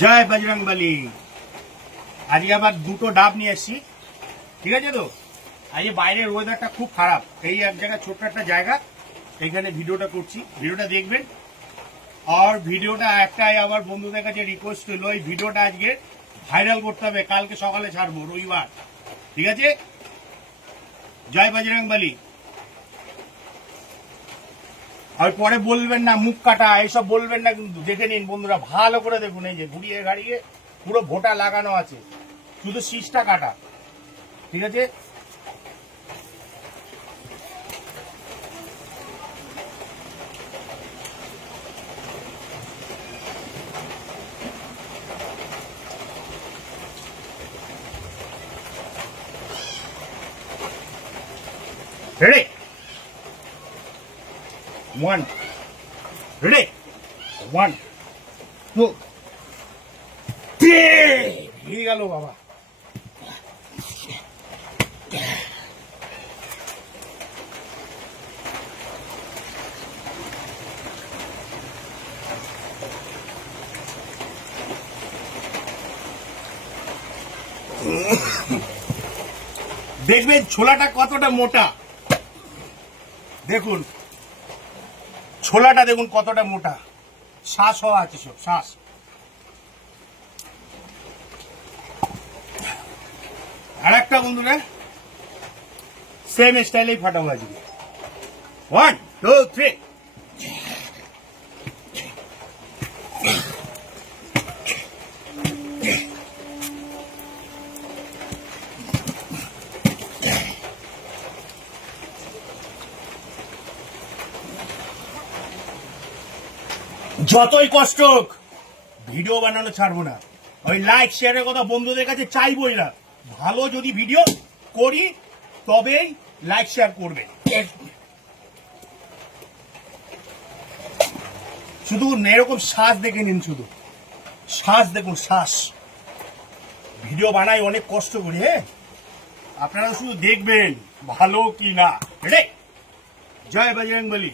জয় বজরংবলী। আজকে আবার দুটো ডাব নিয়ে এসছি, ঠিক আছে তো। আজকে বাইরের ওয়েদারটা খুব খারাপ, এই এক জায়গায় ছোট্ট একটা জায়গা, এইখানে ভিডিওটা করছি, ভিডিওটা দেখবেন। আর ভিডিওটা একটাই আমার বন্ধুদের কাছে রিকোয়েস্ট হলো, এই ভিডিওটা আজকে ভাইরাল করতে হবে, কালকে সকালে ছাড়বো, রবিবার, ঠিক আছে। জয় বজরংবলী। আর পরে বলবেন না মুখ কাটা এইসব বলবেন না, কিন্তু দেখে নিন বন্ধুরা, ভালো করে দেখুন। এই যে ঘুরিয়ে ঘাড়িয়ে পুরো ভোটা লাগানো আছে, শুধু শীষটা কাটা, ঠিক আছে। Ready, one, ready, one, two, হয়ে গেল বাবা। দেখবেন ছোলাটা কতটা মোটা, দেখুন ছোলাটা দেখুন কতটা মোটা, শ্বাস হওয়া আছে, সব শ্বাস। আর একটা বন্ধুরা সেম স্টাইলেই ফাটাবো আজকে। 1 2 3। যতই কষ্ট হোক ভিডিও বানানো ছাড়বো না। ওই লাইক শেয়ারের কথা বন্ধুদের কাছে চাইবই না। ভালো যদি ভিডিও করি তবেই লাইক শেয়ার করবে। শুধু এরকম শ্বাস দেখে নিন, শুধু শ্বাস দেখুন, শ্বাস। ভিডিও বানাই অনেক কষ্ট করি, হ্যাঁ, আপনারা শুধু দেখবেন ভালো কি না। রে জয় বজরংবলী।